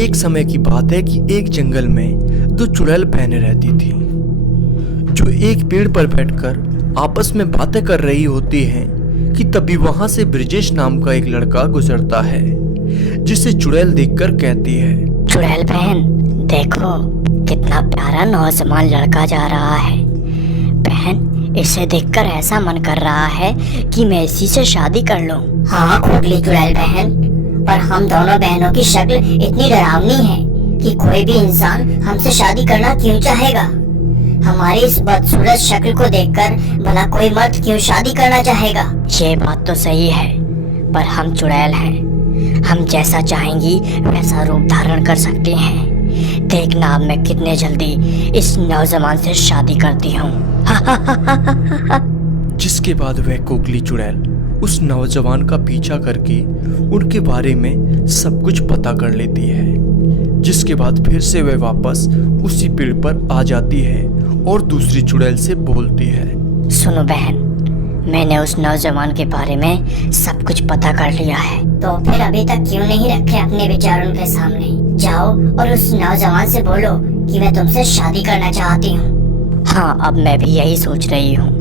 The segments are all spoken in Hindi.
एक समय की बात है कि एक जंगल में दो चुड़ैल बहनें रहती थी, जो एक पेड़ पर बैठकर आपस में बातें कर रही होती हैं कि तभी वहां से ब्रिजेश नाम का एक लड़का गुजरता है, जिसे चुड़ैल देखकर कहती है, चुड़ैल बहन देखो, कितना प्यारा नौजवान लड़का जा रहा है। बहन, इसे देखकर ऐसा मन कर रहा है कि मैं इसी से शादी कर लूं। हाँ खोखली चुड़ैल बहन, पर हम दोनों बहनों की शक्ल इतनी डरावनी है कि कोई भी इंसान हमसे शादी करना क्यों चाहेगा। हमारी इस बदसूरत शक्ल को देखकर भला कोई मर्द क्यों शादी करना चाहेगा। ये बात तो सही है, पर हम चुड़ैल हैं, हम जैसा चाहेंगी वैसा रूप धारण कर सकती हैं। देखना अब मैं कितने जल्दी इस नौजवान से शादी करती हूँ। जिसके बाद वह कोकली चुड़ैल उस नौजवान का पीछा करके उनके बारे में सब कुछ पता कर लेती है। जिसके बाद फिर से वह वापस उसी पेड़ पर आ जाती है और दूसरी चुड़ैल से बोलती है, सुनो बहन, मैंने उस नौजवान के बारे में सब कुछ पता कर लिया है। तो फिर अभी तक क्यों नहीं रखे अपने विचार उनके सामने। जाओ और उस नौजवान से बोलो कि मैं तुमसे शादी करना चाहती हूँ। हाँ, अब मैं भी यही सोच रही हूँ।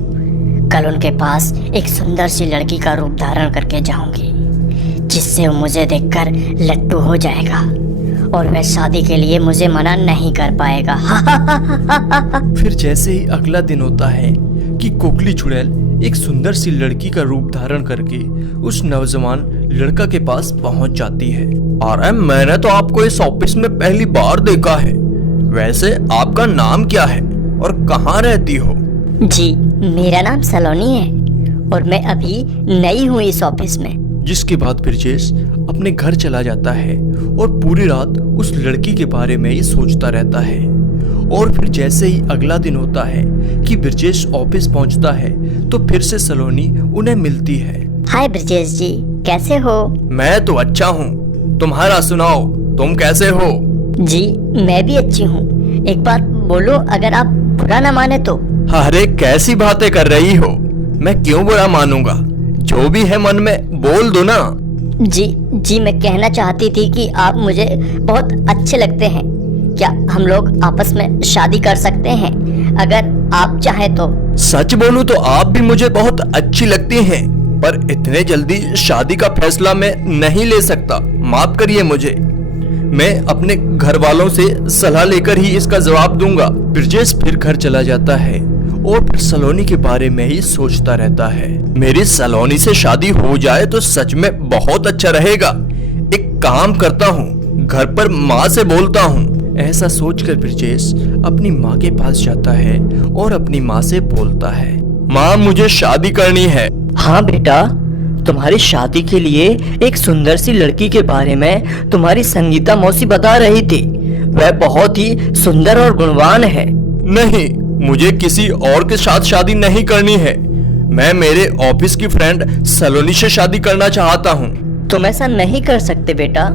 कल उनके पास एक सुंदर सी लड़की का रूप धारण करके जाऊंगी, जिससे वो मुझे देखकर लट्टू हो जाएगा और वह शादी के लिए मुझे मना नहीं कर पाएगा। फिर जैसे ही अगला दिन होता है कि कोकली चुड़ैल एक सुंदर सी लड़की का रूप धारण करके उस नौजवान लड़का के पास पहुंच जाती है। अरे मैंने तो आपको इस ऑफिस में पहली बार देखा है, वैसे आपका नाम क्या है और कहाँ रहती हो? जी, मेरा नाम सलोनी है और मैं अभी नई हूँ इस ऑफिस में। जिसके बाद ब्रिजेश अपने घर चला जाता है और पूरी रात उस लड़की के बारे में ही सोचता रहता है। और फिर जैसे ही अगला दिन होता है कि ब्रिजेश ऑफिस पहुंचता है तो फिर से सलोनी उन्हें मिलती है। हाय ब्रिजेश जी, कैसे हो? मैं तो अच्छा हूँ, तुम्हारा सुनाओ, तुम कैसे हो? जी, मैं भी अच्छी हूँ। एक बात बोलो, अगर आप बुरा न माने तो। अरे कैसी बातें कर रही हो, मैं क्यों बुरा मानूंगा, जो भी है मन में बोल दो ना। जी, मैं कहना चाहती थी कि आप मुझे बहुत अच्छे लगते हैं। क्या हम लोग आपस में शादी कर सकते हैं अगर आप चाहें तो? सच बोलूं तो आप भी मुझे बहुत अच्छी लगती हैं, पर इतने जल्दी शादी का फैसला मैं नहीं ले सकता, माफ करिए मुझे। मैं अपने घर वालों से सलाह लेकर ही इसका जवाब दूंगा। ब्रिजेश फिर घर चला जाता है और फिर सलोनी के बारे में ही सोचता रहता है। मेरी सलोनी से शादी हो जाए तो सच में बहुत अच्छा रहेगा। एक काम करता हूँ, घर पर माँ से बोलता हूँ। ऐसा सोचकर ब्रिजेश अपनी माँ के पास जाता है और अपनी माँ से बोलता है, माँ मुझे शादी करनी है। हाँ बेटा, तुम्हारी शादी के लिए एक सुंदर सी लड़की के बारे में तुम्हारी संगीता मौसी बता रही थी। वह बहुत ही सुंदर और गुणवान है। नहीं, मुझे किसी और के साथ शादी नहीं करनी है। मैं मेरे ऑफिस की फ्रेंड सलोनी से शादी करना चाहता हूँ। तुम ऐसा नहीं कर सकते बेटा,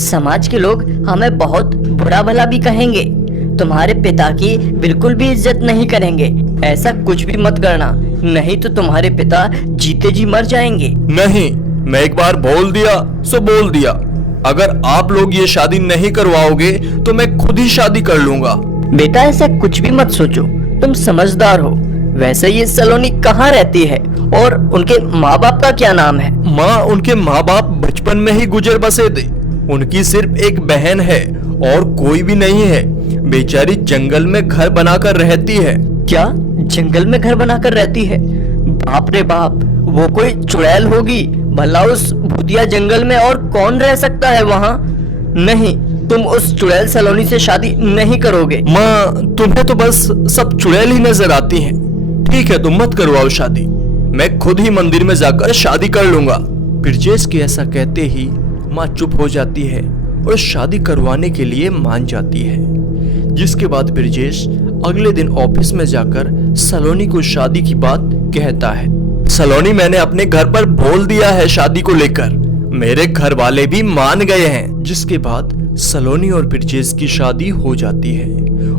समाज के लोग हमें बहुत बुरा भला भी कहेंगे, तुम्हारे पिता की बिल्कुल भी इज्जत नहीं करेंगे। ऐसा कुछ भी मत करना, नहीं तो तुम्हारे पिता जीते जी मर जाएंगे। नहीं, मैं एक बार बोल दिया सो बोल दिया। अगर आप लोग ये शादी नहीं करवाओगे तो मैं खुद ही शादी कर लूंगा। बेटा ऐसा कुछ भी मत सोचो, तुम समझदार हो। वैसे ये सलोनी कहाँ रहती है और उनके माँ बाप का क्या नाम है? माँ, उनके माँ बाप बचपन में ही गुजर बसे थे। उनकी सिर्फ एक बहन है और कोई भी नहीं है। बेचारी जंगल में घर बनाकर रहती है। क्या जंगल में घर बनाकर रहती है? बाप रे बाप, वो कोई चुड़ैल होगी। भला उस भूतिया जंगल में और कौन रह सकता है वहाँ? नहीं, तुम उस चुड़ैल सलोनी से शादी नहीं करोगे। माँ, तुम्हें तो बस सब चुड़ैल ही नजर आती हैं। ठीक है, तुम मत करवाओ शादी, मैं खुद ही मंदिर में जाकर शादी कर लूंगा। ब्रिजेश के ऐसा कहते ही माँ चुप हो जाती है और शादी करवाने के लिए मान जाती है। जिसके बाद ब्रिजेश अगले दिन ऑफिस में जाकर सलोनी को शादी की बात कहता है। सलोनी, मैंने अपने घर पर बोल दिया है शादी को लेकर, मेरे घर वाले भी मान गए हैं। जिसके बाद सलोनी और ब्रिजेश की शादी हो जाती है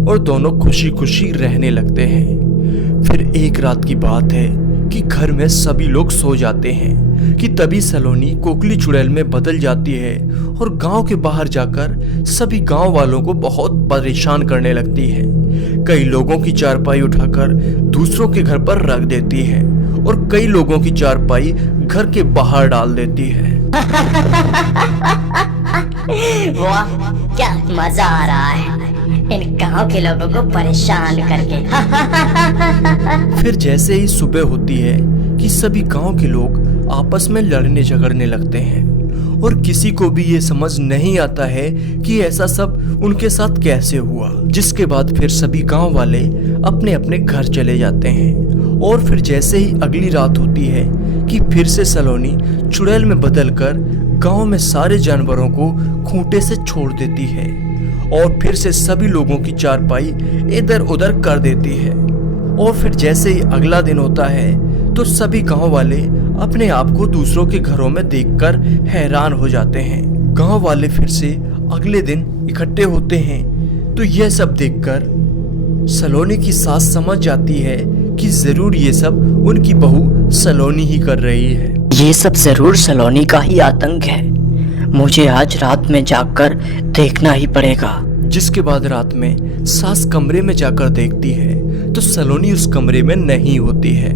और दोनों खुशी खुशी रहने लगते हैं। फिर एक रात की बात है कि घर में सभी लोग सो जाते हैं कि तभी सलोनी कोकली चुड़ैल में बदल जाती है और गांव के बाहर जाकर सभी गांव वालों को बहुत परेशान करने लगती है। कई लोगों की चारपाई उठाकर दूसरों के घर पर रख देती है और कई लोगों की चारपाई घर के बाहर डाल देती है। वाह, क्या मजा आ रहा है इन गांव के लोगों को परेशान करके। फिर जैसे ही सुबह होती है कि सभी गांव के लोग आपस में लड़ने झगड़ने लगते हैं और किसी को भी ये समझ नहीं आता है कि ऐसा सब उनके साथ कैसे हुआ। जिसके बाद फिर सभी गांव वाले अपने अपने घर चले जाते हैं और फिर जैसे ही अगली रात होती है कि फिर से सलोनी चुड़ैल में बदलकर गांव में सारे जानवरों को खूंटे से छोड़ देती है और फिर से सभी लोगों की चारपाई इधर उधर कर देती है। और फिर जैसे ही अगला दिन होता है तो सभी गांव वाले अपने आप को दूसरों के घरों में देखकर हैरान हो जाते हैं। गांव वाले फिर से अगले दिन इकट्ठे होते हैं तो यह सब देखकर सलोनी की सास समझ जाती है कि जरूर ये सब उनकी बहू सलोनी ही कर रही है। ये सब जरूर सलोनी का ही आतंक है। मुझे आज रात में जाकर देखना ही पड़ेगा। जिसके बाद रात में सास कमरे में जाकर देखती है तो सलोनी उस कमरे में नहीं होती है।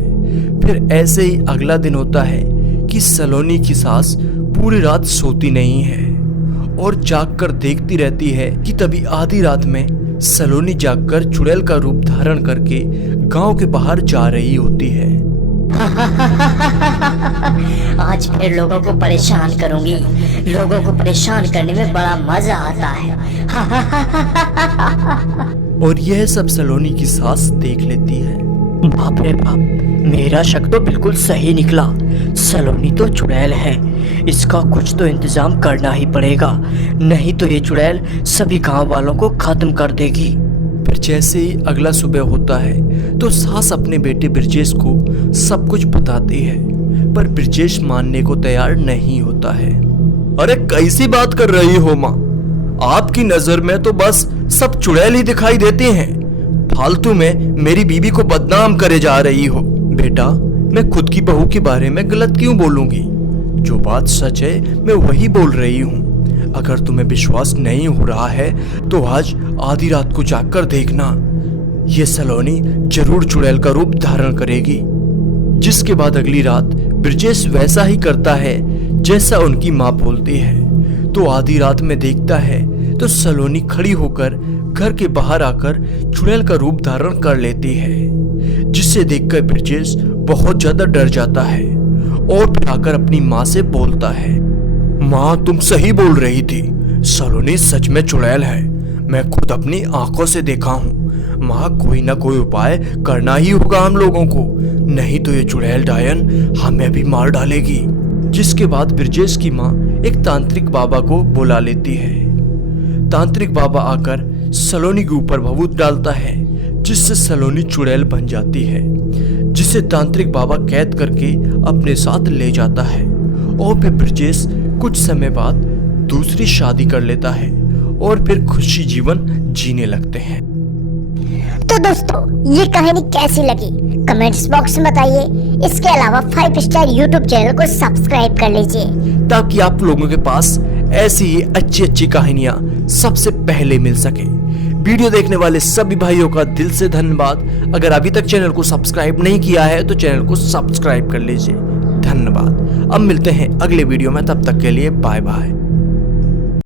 फिर ऐसे ही अगला दिन होता है कि सलोनी की सास पूरी रात सोती नहीं है और जागकर देखती रहती है कि तभी आधी रात में सलोनी जागकर चुड़ैल का रूप धारण करके गांव के बाहर जा रही होती है। आज फिर लोगों को परेशान करूंगी। लोगों को परेशान करने में बड़ा मजा आता है। और यह सब सलोनी की सास देख लेती है। बाप रे बाप, मेरा शक तो बिल्कुल सही निकला। सलोनी तो चुड़ैल है, इसका कुछ तो इंतजाम करना ही पड़ेगा, नहीं तो ये चुड़ैल सभी गांव वालों को खत्म कर देगी। फिर जैसे ही अगला सुबह होता है तो सास अपने बेटे ब्रजेश को सब कुछ बताती है, पर ब्रजेश मानने को तैयार नहीं होता है। अरे कैसी बात कर रही हो माँ, आपकी नजर में तो बस सब चुड़ैल ही दिखाई देते हैं। फालतू में मेरी बीबी को बदनाम करे जा रही हो। बेटा, मैं खुद की बहू के बारे में गलत क्यों बोलूंगी? जो बात सच है मैं वही बोल रही हूँ। अगर तुम्हें विश्वास नहीं हो रहा है तो आज आधी रात को जाकर देखना, ये सलोनी जरूर चुड़ैल का रूप धारण करेगी। जिसके बाद अगली रात ब्रजेश वैसा ही करता है जैसा उनकी माँ बोलती है। तो आधी रात में देखता है तो सलोनी खड़ी होकर घर के बाहर आकर चुड़ैल का रूप धारण कर लेती है, जिसे देखकर ब्रजेश बहुत ज्यादा डर जाता है और फिर आकर अपनी माँ से बोलता है, माँ तुम सही बोल रही थी, सलोनी सच में चुड़ैल है। मैं खुद अपनी आंखों से देखा हूँ। माँ कोई ना कोई उपाय करना ही होगा हम लोगों को, नहीं तो ये चुड़ैल डायन हमें भी मार डालेगी। जिसके बाद ब्रजेश की माँ एक तांत्रिक बाबा को बुला लेती है। तांत्रिक बाबा आकर सलोनी के ऊपर भभूत डालता है, जिससे सलोनी चुड़ैल बन जाती है, जिसे तांत्रिक बाबा कैद करके अपने साथ ले जाता है। और फिर ब्रजेश कुछ समय बाद दूसरी शादी कर लेता है और फिर खुशी जीवन जीने लगते हैं। तो दोस्तों, ये कहानी कैसी लगी कमेंट्स बॉक्स में बताइए। इसके अलावा 5 स्टार यूट्यूब चैनल को सब्सक्राइब कर लीजिए, ताकि आप लोगों के पास ऐसी ही अच्छी अच्छी कहानियां सबसे पहले मिल सके। वीडियो देखने वाले सभी भाइयों का दिल से धन्यवाद। अगर अभी तक चैनल को सब्सक्राइब नहीं किया है तो चैनल को सब्सक्राइब कर लीजिए। धन्यवाद। अब मिलते हैं अगले वीडियो में, तब तक के लिए बाय बाय।